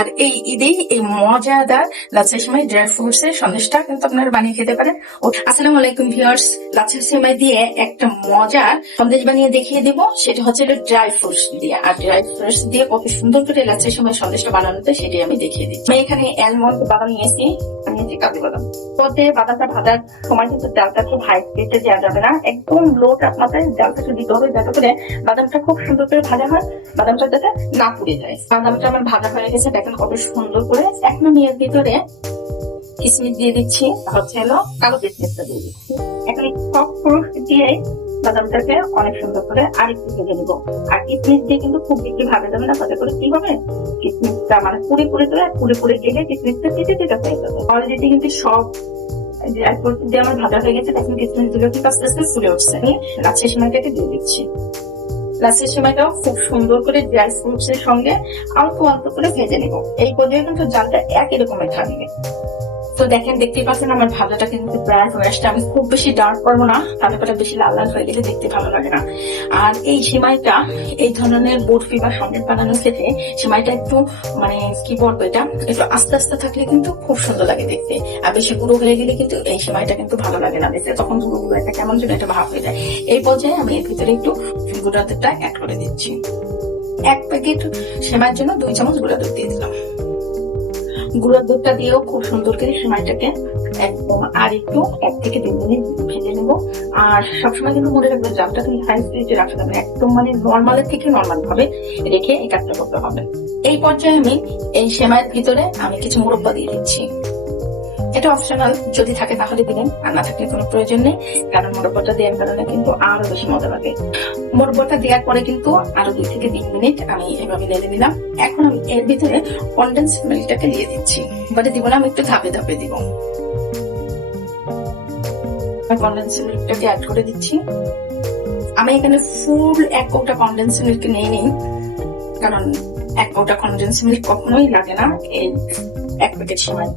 আর এই ঈদেই এই মজাদার লাচ্ছা সেমাই ড্রাই ফ্রুটস এর সন্দেশটা কিন্তু আপনারা বানিয়ে খেতে পারেন। আসসালামু আলাইকুম ভিউয়ার্স, লাচ্ছা সেমাই দিয়ে একটা মজার সন্দেশ বানিয়ে দেখিয়ে দিব। সেটা হচ্ছে ড্রাই ফ্রুটস দিয়ে। আর ড্রাই ফ্রুটস দিয়ে কত সুন্দর করে লাচ্ছা সেমাই সন্দেশটা বানানোতে সেটি আমি দেখিয়ে দিচ্ছি। আমি এখানে অ্যালমন্ড বাদাম নিয়েছি, নিয়েছি কাজু বাদাম। পথে বাদামটা ভাজার সময় কিন্তু ডালটা খুব হাই স্পিডে দেওয়া যাবে না, একদম লো তাপমাত্রায় ডালটা দিতে হবে, যাতে করে বাদামটা খুব সুন্দর করে ভাজা হয়, বাদামটা যাতে না পুড়ে যায়। বাদামটা আমার ভাজা হয়ে গেছে, দেখেন কত সুন্দর করে। এখন আমি এর ভিতরে কিশমিশ দিয়ে দিচ্ছি, হচ্ছে হলো কালো কিশমিশটা দিয়ে দিচ্ছি। এখন সব ফ্রুট দিয়ে বাদামটাকে অনেক সুন্দর করে আরেকটু ভেজে নিবো। আর কিশমিশ দিয়ে কিন্তু খুব বেশি ভাজা যাবে না, তাতে করে কি হবে, কিশমিশটা মানে পুড়ে গেলে কিশমিশটা কেটে হয়ে যাবে। অলরেডি কিন্তু সব দিয়ে আমার ভাজা হয়ে গেছে, এখন কিশমিশ গুলো কিন্তু আস্তে আস্তে ফুলে উঠছে। আমি লাচ্ছা সেমাইটাকে দিয়ে দিচ্ছি। লাচ্ছা সেমাইটাও খুব সুন্দর করে ড্রাই ফ্রুটস এর সঙ্গে অল্প অল্প করে ভেজে নিব। এই পর্যায়ে কিন্তু জালটা একই রকমের থাকবে। তো দেখেন, দেখতে পাচ্ছেন আমার ভাজাটা কিন্তু প্রায় হয়ে আসছে। আমি খুব বেশি ডার্ক করবো না, তাহলে পরে বেশি লাল লাল হয়ে গেলে দেখতে ভালো লাগে না। আর এই সেমাইটা, এই ধরনের বরফি বা সন্দেশ বানানোর ক্ষেত্রে সেমাইটা একটু মানে কি বলবো, এটা একটু আস্তে আস্তে থাকলে কিন্তু খুব সুন্দর লাগে দেখতে। আর বেশি গুঁড়ো হয়ে গেলে কিন্তু এই সেমাইটা কিন্তু ভালো লাগে না দেখতে, তখন গুঁড়ো একটা কেমন যেন একটা ভাব হয়ে যায়। এই পর্যায়ে আমি এর ভিতরে একটু গুঁড়া দুধটা অ্যাড করে দিচ্ছি। 1 প্যাকেট সেমাইয়ের জন্য 2 চামচ গুঁড়া দুধ দিয়ে দিলাম। গুঁড়োর দুধটা দিয়েও খুব সুন্দর করে সেমাইটাকে একদম আর একটু 1 থেকে 2 মিনিট ভেজে নেবো। আর সবসময় কিন্তু মনে রাখবেন, জালটা তুমি হাই স্পিডে রাখতে হবে, একদম মানে নর্মালের থেকে নর্মাল ভাবে রেখে এই কাজটা করতে হবে। এই পর্যায়ে আমি এই সেমাইয়ের ভিতরে আমি কিছু মুরব্বা দিয়ে দিচ্ছি। এটা অপশনাল, যদি থাকে তাহলে দিবেন, আর না থাকলে কোনো প্রয়োজন নেই, কারণ মুরব্বাটা দেওয়ার কারণে কিন্তু আরো বেশি মজা লাগে। মুরব্বাটা দেওয়ার পরে কিন্তু আরো 2 থেকে 3 মিনিট আমি এভাবে নেড়ে দিলাম। এখন আমি এর ভিতরে কনডেন্স মিল্কটাকে দিয়ে দিচ্ছি। বাটে দিব না, আমি একটু ধাপে ধাপে দিব। কনডেন্স মিল্কটাকে অ্যাড করে দিচ্ছি। আমি এখানে ফুল 1 কৌটা কনডেন্স মিল্ক নিয়ে নিই, কারণ 1 কৌটা কনডেন্স মিল্ক কখনোই লাগে না এই 1 প্যাকেট সেমাই।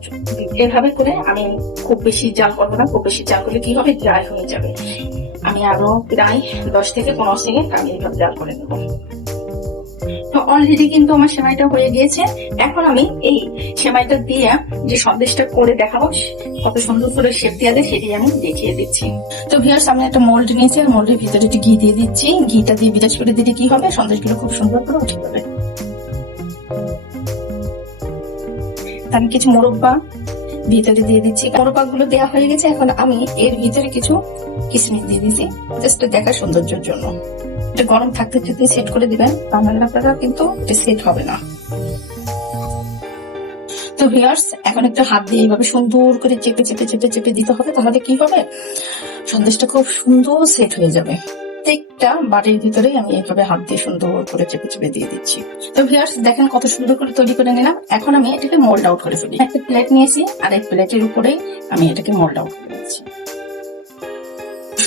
এভাবে করে আমি খুব বেশি জাল করবো না, খুব বেশি জাল করলে কি হবে, ড্রাই হয়ে যাবে। আমি আরো প্রায় 10 থেকে 15 সেকেন্ড আমি এইভাবে জাল করে নেবো। তো অলরেডি কিন্তু আমার সেমাইটা হয়ে গিয়েছে। এখন আমি এই সেমাইটা দিয়ে যে সন্দেশটা করে দেখাবো, কত সুন্দর করে শেপ দেওয়া যায় সেটি আমি দেখিয়ে দিচ্ছি। তো ভিউয়ার্স, আমি একটা মোল্ড নিয়েছি, আর মোল্ডের ভিতরে একটু ঘি দিয়ে দিচ্ছি। ঘিটা দিয়ে বিরাজ করে দিলে কি হবে, সন্দেশগুলো খুব সুন্দর করে উঠে যাবে। আমি কিছু মোরব্বা ভিতরে দিয়ে দিচ্ছি। মোরব্বা গুলো দেওয়া হয়ে গেছে। এখন আমি এর ভিতরে কিছু কিশমিশ দিয়ে দিচ্ছি, জাস্ট দেখার সৌন্দর্যের জন্য। এটা গরম থাকতে থাকতে সেট করে দিবেন, তাহলে আপনারা কিন্তু এটা সেট হবে না। তো ভিউয়ার্স, এখন একটু হাত দিয়ে এইভাবে সুন্দর করে চেপে চেপে চেপে চেপে দিতে হবে, তাহলে কি হবে, সন্দেশটা খুব সুন্দর সেট হয়ে যাবে। প্রত্যেকটা বাটির ভিতরে আমি এইভাবে হাত দিয়ে সুন্দর করে চেপে চেপে দিয়ে দিচ্ছি। তো ভিউয়ার্স, দেখেন কত সুন্দর করে তৈরি করে নিলাম। এখন আমি এটাকে মোল্ড আউট করে ফেলি। একটা প্লেট নিয়েছি, আর এই প্লেটের উপরে আমি এটাকে মোল্ড আউট করে দিচ্ছি।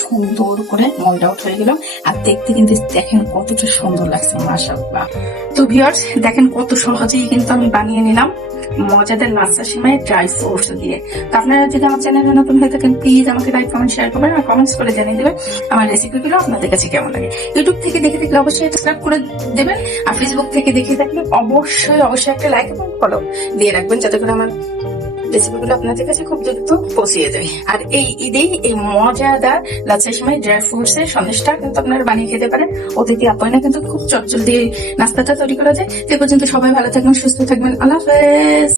সুন্দর করে মোল্ড আউট হয়ে গেল। আর দেখতে কিন্তু দেখেন কতটা সুন্দর লাগছে, মাশাআল্লাহ। তো ভিউয়ার্স, দেখেন কত সহজেই কিন্তু আমি বানিয়ে নিলাম মজাদার লাচ্ছা সেমাই ড্রাই ফ্রুটস দিয়ে। তো আপনারা যদি আমার চ্যানেলে নতুন হয়ে থাকেন, প্লিজ আমাকে লাইক কমেন্ট শেয়ার করবেন, আর কমেন্টস করে জানিয়ে দেবেন আমার রেসিপিগুলো আপনাদের কাছে কেমন লাগে। ইউটিউব থেকে দেখে থাকলে অবশ্যই সাবস্ক্রাইব করে দেবেন, আর ফেসবুক থেকে দেখে থাকলে অবশ্যই একটা লাইক এবং ফলো দিয়ে রাখবেন, যাতে করে আমার রেসিপিগুলো আপনাদের কাছে খুব দ্রুত পৌঁছিয়ে যায়। আর এই ঈদেই এই মজাদার লাচ্ছা সেমাই ড্রাই ফ্রুটস এর সন্দেশটা কিন্তু আপনারা বানিয়ে খেতে পারেন। অতিথি আপ্যায়নে কিন্তু খুব চটজলদি নাস্তাটা তৈরি করা যায়। সে পর্যন্ত সবাই ভালো থাকবেন, সুস্থ থাকবেন। আল্লাহ হাফেজ।